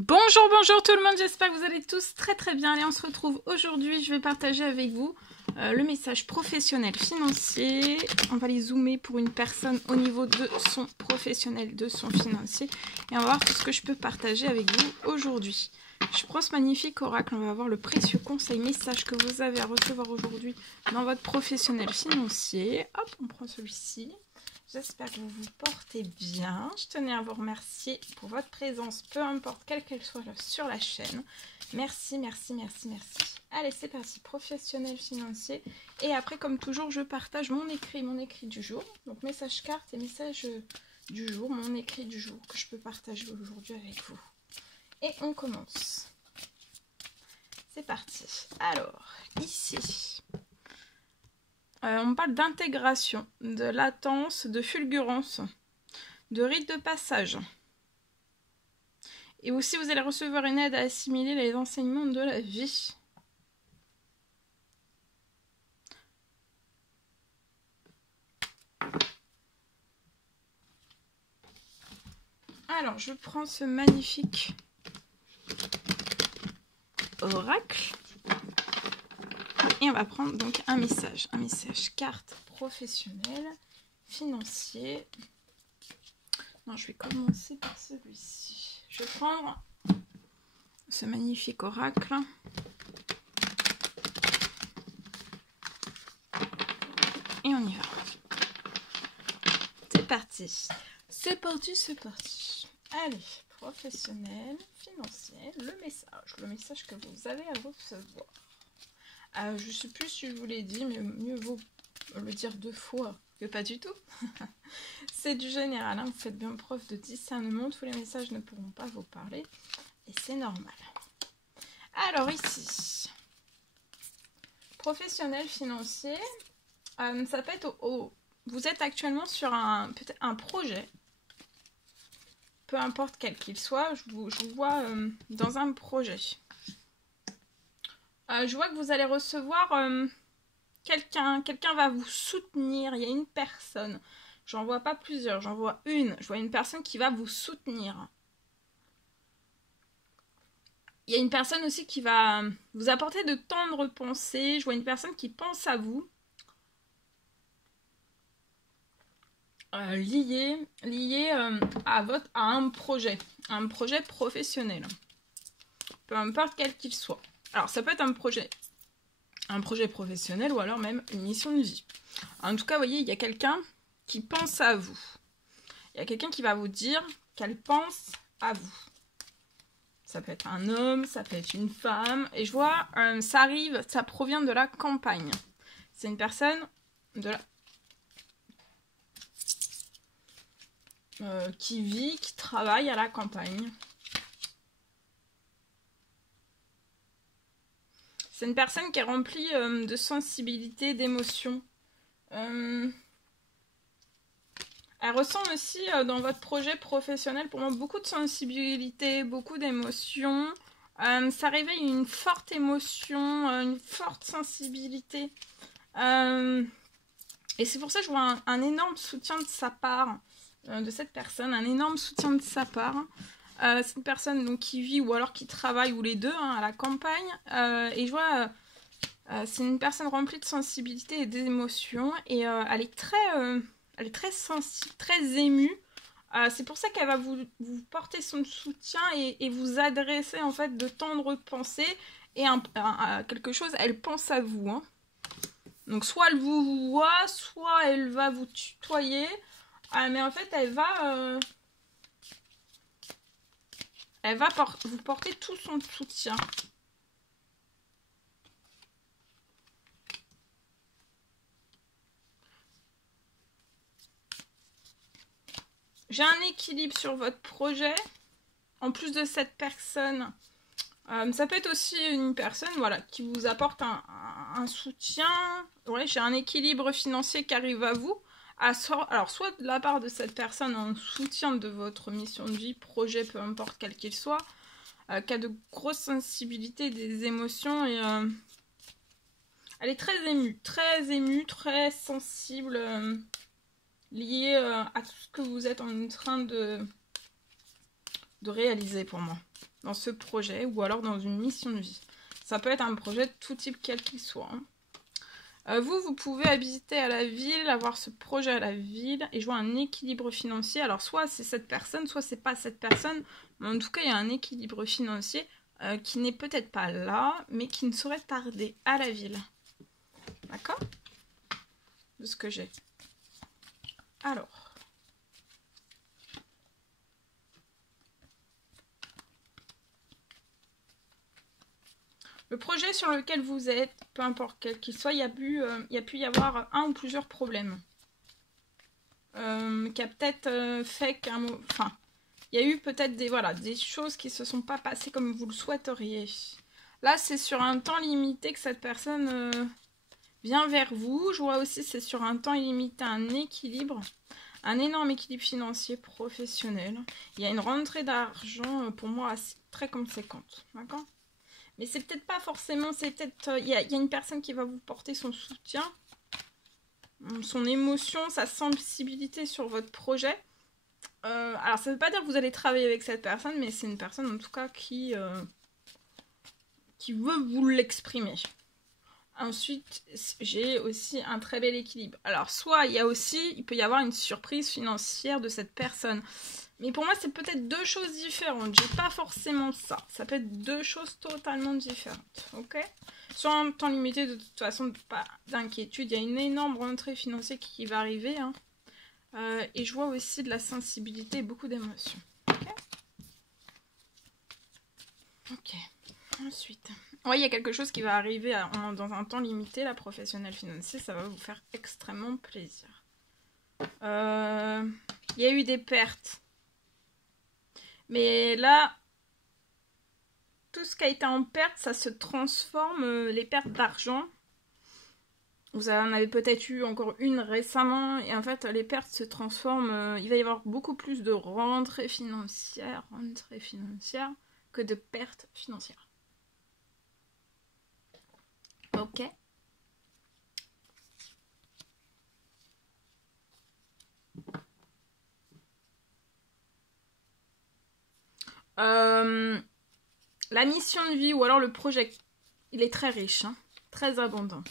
Bonjour, bonjour tout le monde, j'espère que vous allez tous très bien. Allez, on se retrouve aujourd'hui, je vais partager avec vous le message professionnel financier. On va les zoomer pour une personne au niveau de son professionnel, de son financier. Et on va voir tout ce que je peux partager avec vous aujourd'hui. Je prends ce magnifique oracle, on va voir le précieux conseil, message que vous avez à recevoir aujourd'hui dans votre professionnel financier. Hop, on prend celui-ci. J'espère que vous vous portez bien. Je tenais à vous remercier pour votre présence, peu importe quelle qu'elle soit sur la chaîne. Merci. Allez, c'est parti, professionnel financier. Et après, comme toujours, je partage mon écrit du jour. Donc, message carte et message du jour, mon écrit du jour que je peux partager aujourd'hui avec vous. Et on commence. C'est parti. Alors, ici... on parle d'intégration, de latence, de fulgurance, de rite de passage. Et aussi, vous allez recevoir une aide à assimiler les enseignements de la vie. Alors, je prends ce magnifique oracle. Et on va prendre donc un message carte professionnelle, financier. Non, je vais commencer par celui-ci. Je vais prendre ce magnifique oracle. Et on y va. C'est parti. C'est parti. Allez, professionnel, financier, le message que vous avez à recevoir. Je ne sais plus si je vous l'ai dit, mais mieux vaut le dire 2 fois que pas du tout. C'est du général, hein. Vous faites bien preuve de discernement, tous les messages ne pourront pas vous parler, et c'est normal. Alors ici, professionnel financier, ça peut être vous êtes actuellement sur peut-être un projet, peu importe quel qu'il soit, je vous vois dans un projet. Je vois que vous allez recevoir quelqu'un va vous soutenir, il y a une personne, j'en vois pas plusieurs, j'en vois une, je vois une personne qui va vous soutenir. Il y a une personne aussi qui va vous apporter de tendres pensées, je vois une personne qui pense à vous, lié à un projet professionnel, peu importe quel qu'il soit. Alors ça peut être un projet professionnel ou alors même une mission de vie. En tout cas, vous voyez, il y a quelqu'un qui pense à vous. Il y a quelqu'un qui va vous dire qu'elle pense à vous. Ça peut être un homme, ça peut être une femme. Et je vois, ça provient de la campagne. C'est une personne qui travaille à la campagne. C'est une personne qui est remplie de sensibilité, d'émotion. Elle ressent aussi dans votre projet professionnel, pour moi, beaucoup de sensibilité, beaucoup d'émotion. Ça réveille une forte émotion, une forte sensibilité. Et c'est pour ça que je vois un énorme soutien de sa part, de cette personne, un énorme soutien de sa part. C'est une personne donc, qui vit ou alors qui travaille, ou les deux, hein, à la campagne. Et je vois... c'est une personne remplie de sensibilité et d'émotion. Et elle est très sensible, très émue. C'est pour ça qu'elle va vous porter son soutien et vous adresser en fait de tendres pensées. Et quelque chose, elle pense à vous. Hein. Donc soit elle vous voit, soit elle va vous tutoyer. Mais en fait, elle va vous porter tout son soutien. J'ai un équilibre sur votre projet. En plus de cette personne, ça peut être aussi une personne voilà, qui vous apporte un soutien. Ouais, j'ai un équilibre financier qui arrive à vous. Alors, soit de la part de cette personne en soutien de votre mission de vie, projet, peu importe quel qu'il soit, qui a de grosses sensibilités, des émotions. Et elle est très émue, très sensible, liée à tout ce que vous êtes en train de réaliser pour moi. dans ce projet ou alors dans une mission de vie. Ça peut être un projet de tout type quel qu'il soit. Vous pouvez habiter à la ville, avoir ce projet à la ville et jouer un équilibre financier. Alors soit c'est cette personne, soit c'est pas cette personne, mais en tout cas il y a un équilibre financier qui n'est peut-être pas là, mais qui ne saurait tarder à la ville. D'accord? De ce que j'ai. Alors. Le projet sur lequel vous êtes, peu importe quel qu'il soit, il y a pu y avoir un ou plusieurs problèmes. Qui a peut-être fait qu'un... Enfin, il y a eu peut-être des choses qui ne se sont pas passées comme vous le souhaiteriez. Là, c'est sur un temps limité que cette personne vient vers vous. Je vois aussi c'est sur un temps illimité un équilibre. Un énorme équilibre financier professionnel. Il y a une rentrée d'argent pour moi très conséquente. D'accord ? Mais c'est peut-être pas forcément, c'est peut-être... Il y a une personne qui va vous porter son soutien, son émotion, sa sensibilité sur votre projet. Alors ça veut pas dire que vous allez travailler avec cette personne, mais c'est une personne en tout cas qui veut vous l'exprimer. Ensuite, j'ai aussi un très bel équilibre. Alors soit il peut y avoir une surprise financière de cette personne. Mais pour moi, c'est peut-être deux choses différentes. J'ai pas forcément ça. Ça peut être deux choses totalement différentes. Ok ? Sur un temps limité, de toute façon, pas d'inquiétude. Il y a une énorme rentrée financière qui va arriver. Hein. Et je vois aussi de la sensibilité et beaucoup d'émotions. Ok ? Ok. Ensuite. Ouais, il y a quelque chose qui va arriver dans un temps limité, la professionnelle financier. Ça va vous faire extrêmement plaisir. Il y a eu des pertes. Mais là, tout ce qui a été en perte, ça se transforme, les pertes d'argent. Vous en avez peut-être eu encore une récemment, et en fait, les pertes se transforment. Il va y avoir beaucoup plus de rentrées financières que de pertes financières. Ok. La mission de vie ou alors le projet, il est très riche, hein, très abondant.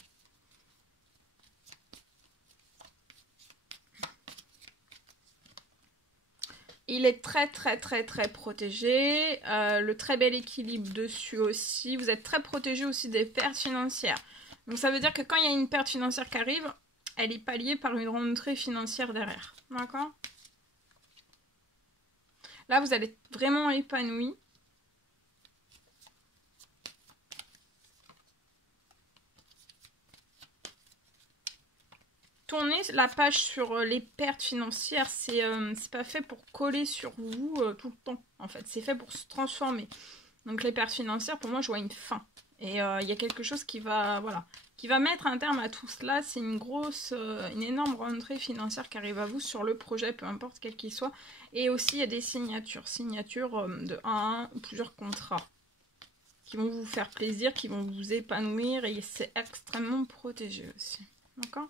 Il est très protégé. Le très bel équilibre dessus aussi. Vous êtes très protégé aussi des pertes financières. Donc ça veut dire que quand il y a une perte financière qui arrive, elle est palliée par une rentrée financière derrière. D'accord ? Là, vous allez être vraiment épanoui. Tourner la page sur les pertes financières, c'est pas fait pour coller sur vous tout le temps, en fait. C'est fait pour se transformer. Donc les pertes financières, pour moi, je vois une fin. Et il y a quelque chose qui va mettre un terme à tout cela. C'est une énorme rentrée financière qui arrive à vous sur le projet, peu importe quel qu'il soit. Et aussi, il y a des signatures de 1 à 1 ou plusieurs contrats qui vont vous faire plaisir, qui vont vous épanouir. Et c'est extrêmement protégé aussi. D'accord ?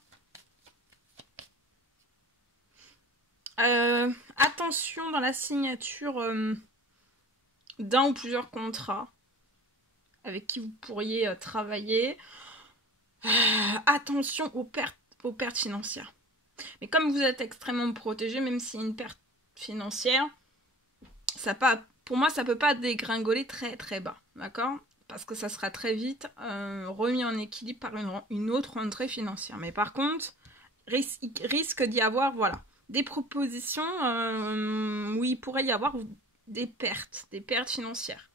Attention dans la signature d'un ou plusieurs contrats avec qui vous pourriez travailler. Attention aux pertes financières. Mais comme vous êtes extrêmement protégé, même s'il y a une perte financière, pour moi, ça peut pas dégringoler très bas. D'accord ? Parce que ça sera très vite remis en équilibre par une autre rentrée financière. Mais par contre, risque d'y avoir, des propositions où il pourrait y avoir des pertes financières.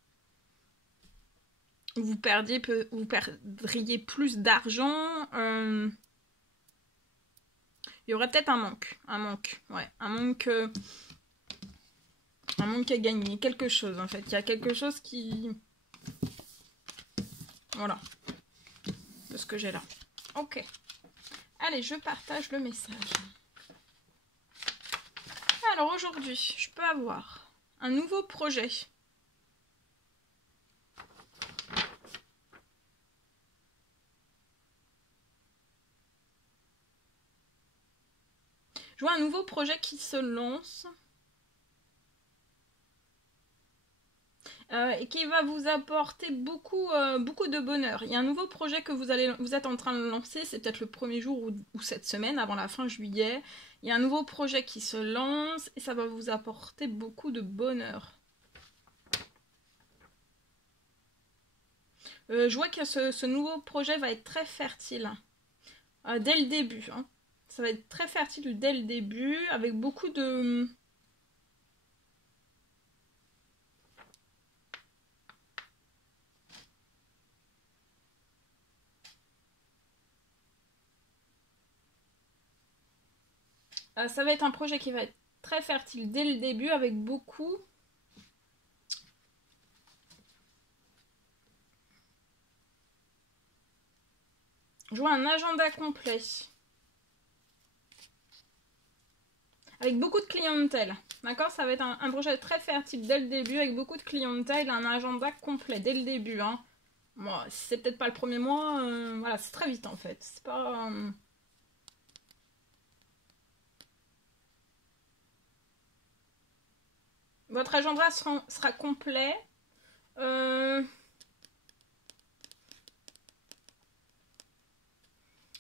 Vous perdriez plus d'argent. Il y aurait peut-être un manque à gagner, quelque chose en fait. Il y a quelque chose qui... Voilà. De ce que j'ai là. Ok. Allez, je partage le message. Alors aujourd'hui, je peux avoir un nouveau projet. Je vois un nouveau projet qui se lance. et qui va vous apporter beaucoup, beaucoup de bonheur. Il y a un nouveau projet que vous êtes en train de lancer, c'est peut-être le premier jour ou cette semaine, avant la fin juillet. Il y a un nouveau projet qui se lance et ça va vous apporter beaucoup de bonheur. Je vois que ce nouveau projet va être très fertile dès le début. Hein. Ça va être très fertile dès le début, avec beaucoup de... ça va être un projet qui va être très fertile dès le début, avec beaucoup... Je vois un agenda complet. Avec beaucoup de clientèle. D'accord? Ça va être un projet très fertile dès le début, avec beaucoup de clientèle, un agenda complet dès le début. Hein. Bon, si c'est peut-être pas le premier mois, voilà, c'est très vite en fait. C'est pas... Votre agenda sera complet.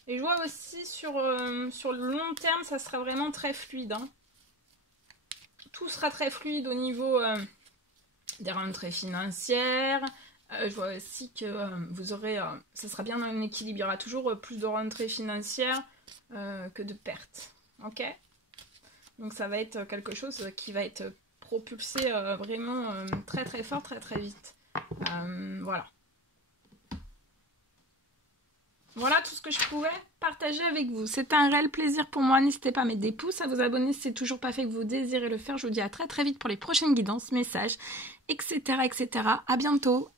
Et je vois aussi sur le long terme, ça sera vraiment très fluide. Hein. Tout sera très fluide au niveau des rentrées financières. Je vois aussi que vous aurez, ça sera bien en équilibre. Il y aura toujours plus de rentrées financières que de pertes. Ok? Donc ça va être quelque chose qui va être propulsé vraiment très très fort, très très vite. Voilà. Voilà tout ce que je pouvais partager avec vous. C'était un réel plaisir pour moi. N'hésitez pas à mettre des pouces, à vous abonner si c'est toujours pas fait que vous désirez le faire. Je vous dis à très très vite pour les prochaines guidances, messages, etc. etc. À bientôt.